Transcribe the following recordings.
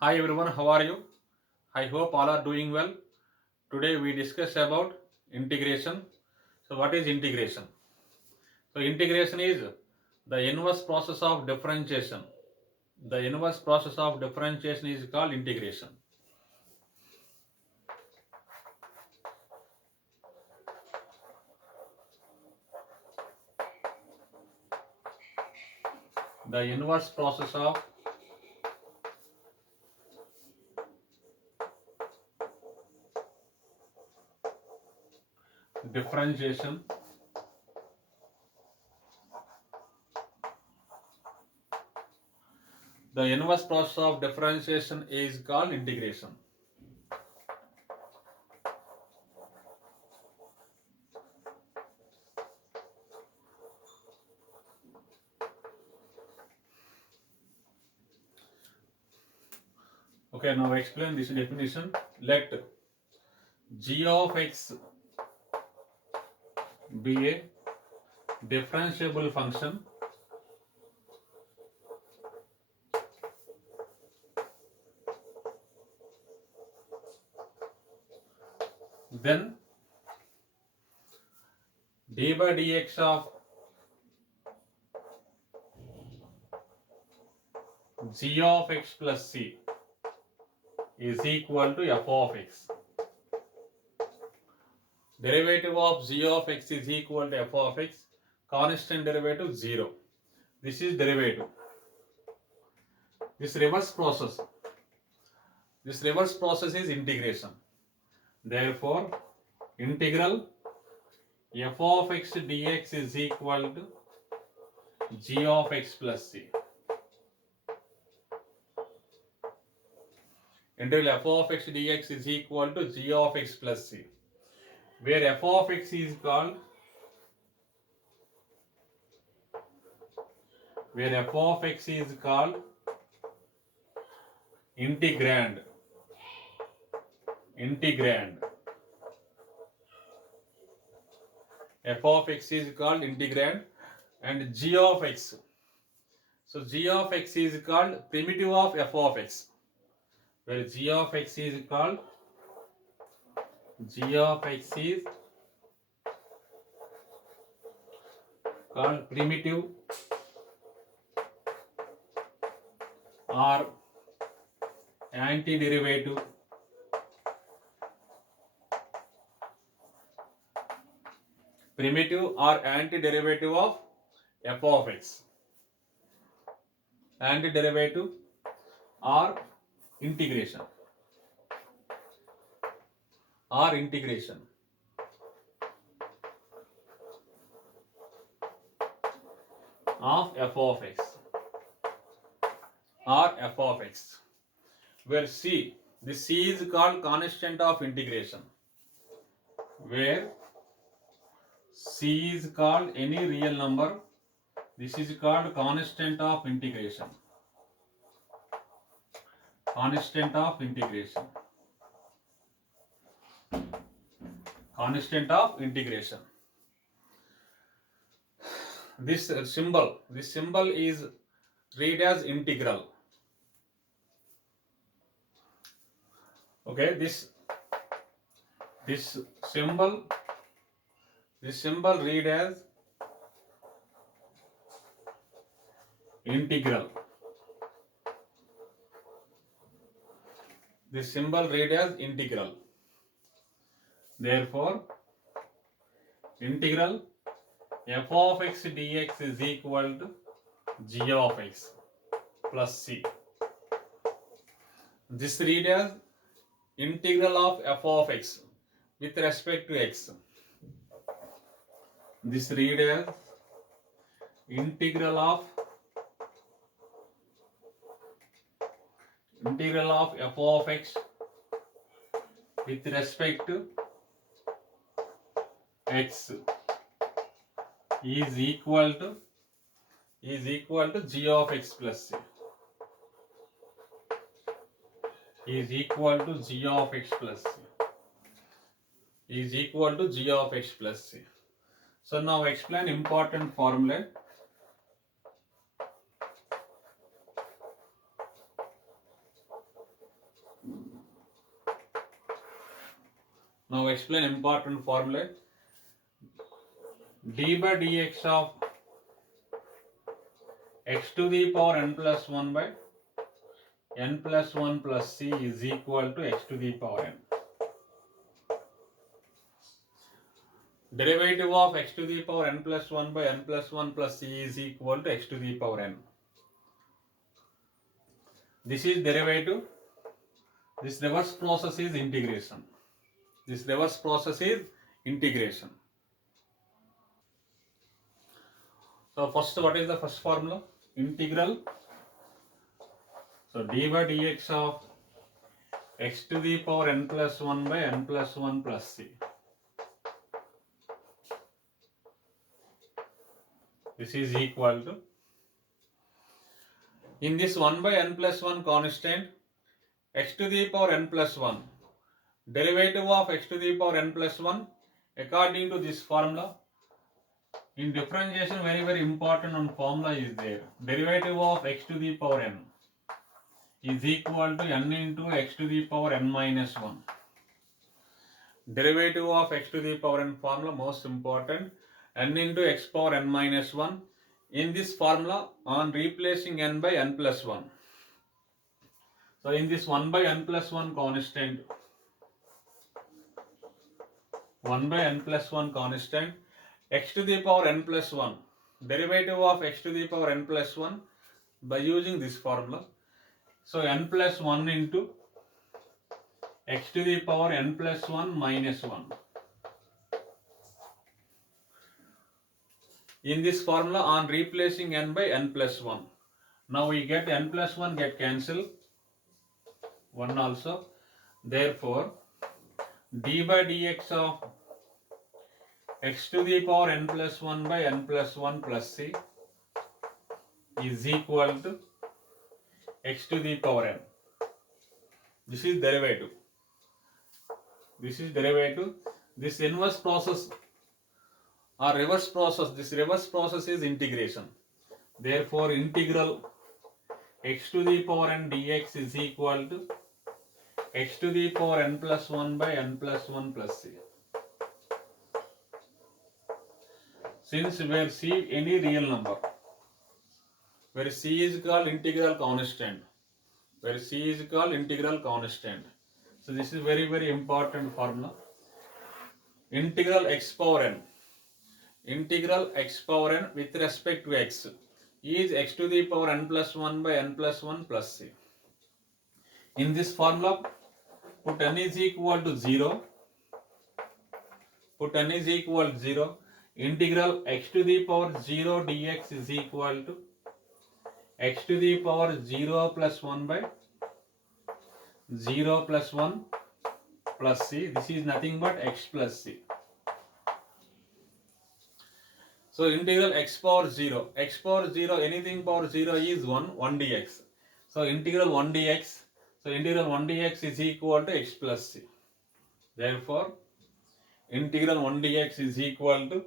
Hi everyone, how are you? I hope all are doing well. Today we discuss about integration. So what is integration? So integration is the inverse process of differentiation. The inverse process of differentiation is called integration. The inverse process of differentiation. The inverse process of differentiation is called integration. Okay, now explain this definition. Let g of x be a differentiable function then d by dx of g of x plus c is equal to f of x. Derivative of g of x is equal to f of x. Constant derivative 0. This is derivative. This reverse process. This reverse process is integration. Therefore, integral f of x dx is equal to g of x plus c. Integral f of x dx is equal to g of x plus c, where f of x is called integrand. F of x is called integrand and g of x. So g of x is called primitive of f of x, where g of x is called primitive or antiderivative of f of x. Antiderivative or integration of f of x, where c, this c is called constant of integration, where c is called any real number. This is called constant of integration. Constant of integration. This symbol is read as integral. Okay, this symbol read as integral. This symbol read as integral. Therefore, integral f of x dx is equal to g of x plus c. This read as integral of f of x with respect to x. This read as integral of f of x with respect to x is equal to g of x plus c. Is equal to g of x plus c. So now explain important formula. Now explain important formula. D by dx of x to the power n plus 1 by n plus 1 plus c is equal to x to the power n. Derivative of x to the power n plus 1 by n plus 1 plus c is equal to x to the power n. This is derivative. This reverse process is integration. This reverse process is integration. So first, what is the first formula? Integral. So d by dx of x to the power n plus 1 by n plus 1 plus c. This is equal to, in this 1 by n plus 1 constant, x to the power n plus 1, derivative of x to the power n plus 1 according to this formula. In differentiation, very important one formula is there. Derivative of x to the power n is equal to n into x to the power n minus 1. Derivative of x to the power n formula most important, n into x power n minus 1. In this formula, on replacing n by n plus 1. So in this 1 by n plus 1 constant, 1 by n plus 1 constant, x to the power n plus 1, derivative of x to the power n plus 1 by using this formula. So n plus 1 into x to the power n plus 1 minus 1. In this formula, on replacing n by n plus 1. Now we get n plus 1 get cancelled, 1 also. Therefore, d by dx of x to the power n plus 1 by n plus 1 plus c is equal to x to the power n. This is derivative. This is derivative. This inverse process or reverse process, this reverse process is integration. Therefore, integral x to the power n dx is equal to x to the power n plus 1 by n plus 1 plus c. Since where c any real number, where c is called integral constant, where c is called integral constant. So this is very important formula. Integral x power n, integral x power n with respect to x is x to the power n plus 1 by n plus 1 plus c. In this formula, put n is equal to 0, put n is equal to 0, integral x to the power 0 dx is equal to x to the power 0 plus 1 by 0 plus 1 plus c. This is nothing but x plus c. So integral x power 0, x power 0, anything power 0 is 1 dx. So integral 1 dx, so integral 1 dx is equal to x plus c. Therefore, integral 1 dx is equal to,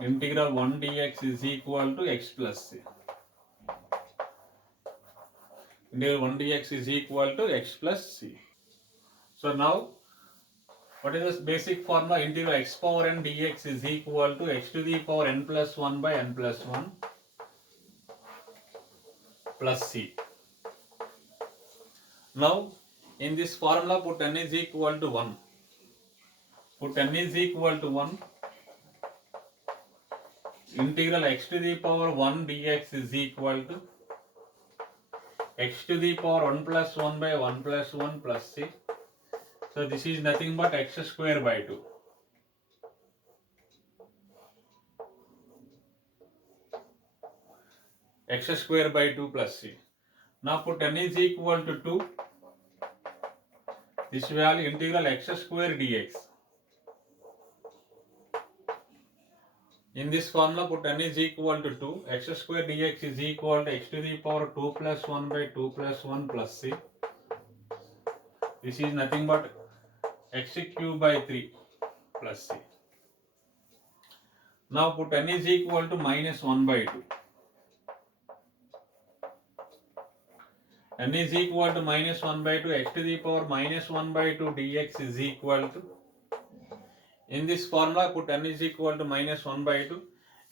integral 1 dx is equal to x plus c. Integral 1 dx is equal to x plus c. So now, what is this basic formula? Integral x power n dx is equal to x to the power n plus 1 by n plus 1 plus c. Now, in this formula, put n is equal to 1. Put n is equal to 1. Integral x to the power 1 dx is equal to x to the power 1 plus 1 by 1 plus 1 plus c. So this is nothing but x square by 2. X square by 2 plus c. Now put n is equal to 2. This value integral x square dx. In this formula, put n is equal to 2. X square dx is equal to x to the power 2 plus 1 by 2 plus 1 plus c. This is nothing but x cube by 3 plus c. Now put n is equal to minus 1 by 2. n is equal to minus 1 by 2, x to the power minus 1 by 2 dx is equal to, in this formula put n is equal to minus 1 by 2,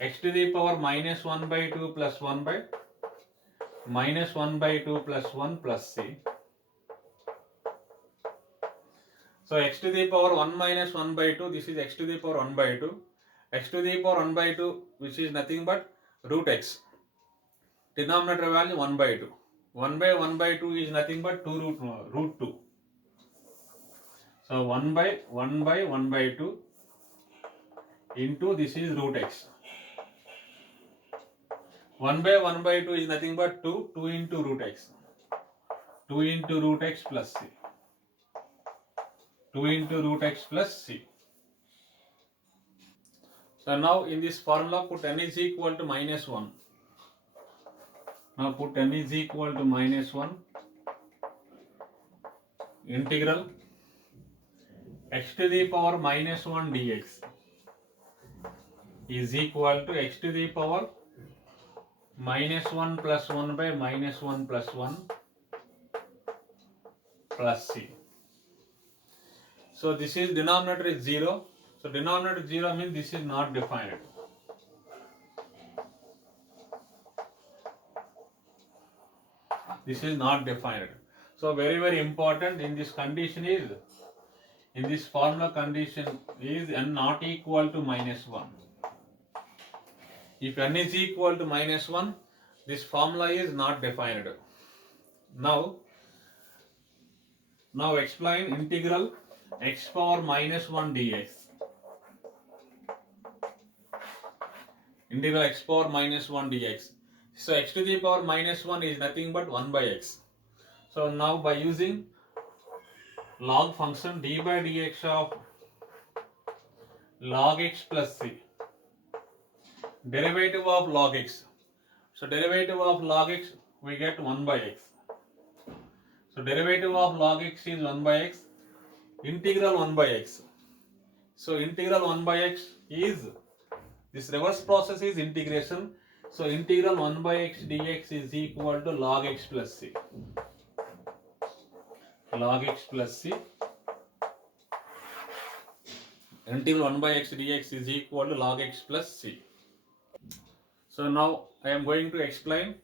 x to the power minus 1 by 2 plus 1 by minus 1 by 2 plus 1 plus c. So x to the power 1 minus 1 by 2, this is x to the power 1 by 2, x to the power 1 by 2, which is nothing but root x, denominator value 1 by 2, 1 by 1 by 2 is nothing but 2 root 2. So 1 by 1 by 1 by 2 into this is root x. 1 by 1 by 2 is nothing but 2, 2 into root x, 2 into root x plus c, 2 into root x plus c. So now in this formula put n is equal to minus 1. Now put n is equal to minus 1 integral x to the power minus 1 dx is equal to x to the power minus 1 plus 1 by minus 1 plus 1 plus c. So this is denominator is 0. So denominator 0 means this is not defined. This is not defined. So very important in this condition is, in this formula condition is n not equal to minus 1. If n is equal to minus 1, this formula is not defined. Now explain integral x power minus 1 dx. Integral x power minus 1 dx. So x to the power minus 1 is nothing but 1 by x. So now by using log function d by dx of log x plus c, derivative of log x. So derivative of log x we get 1 by x. So derivative of log x is 1 by x, integral 1 by x. So integral 1 by x is, this reverse process is integration. So integral 1 by x dx is equal to log x plus c. Log x plus c. Integral 1 by x dx is equal to log x plus c. So now I am going to explain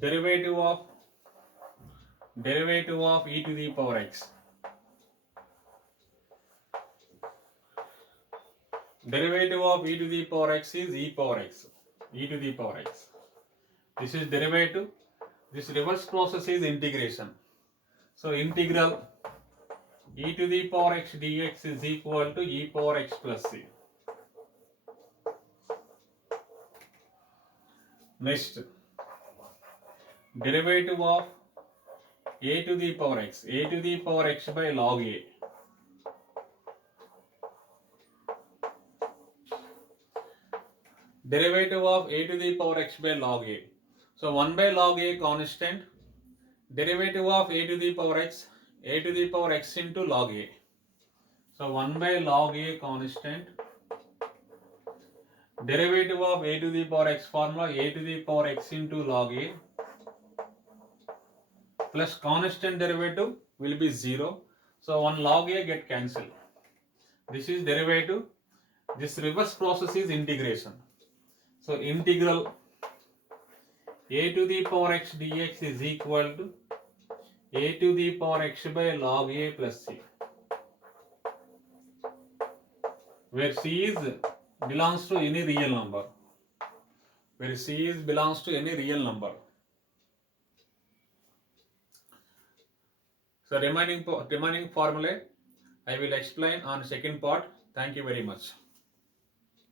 derivative of e to the power x. Derivative of e to the power x is e power x. E to the power x. This is derivative. This reverse process is integration. So integral e to the power x dx is equal to e power x plus c. Next, derivative of a to the power x. A to the power x by log a. Derivative of a to the power x by log a. So 1 by log a constant. Derivative of a to the power x into log a. So 1 by log a constant. Derivative of a to the power x formula, a to the power x into log a plus constant derivative will be 0. So 1 log a get cancelled. This is derivative. This reverse process is integration. So integral a to the power x dx is equal to a to the power x by log a plus c, where c is belongs to any real number. Where c is belongs to any real number. So remaining formulae I will explain on second part. Thank you very much.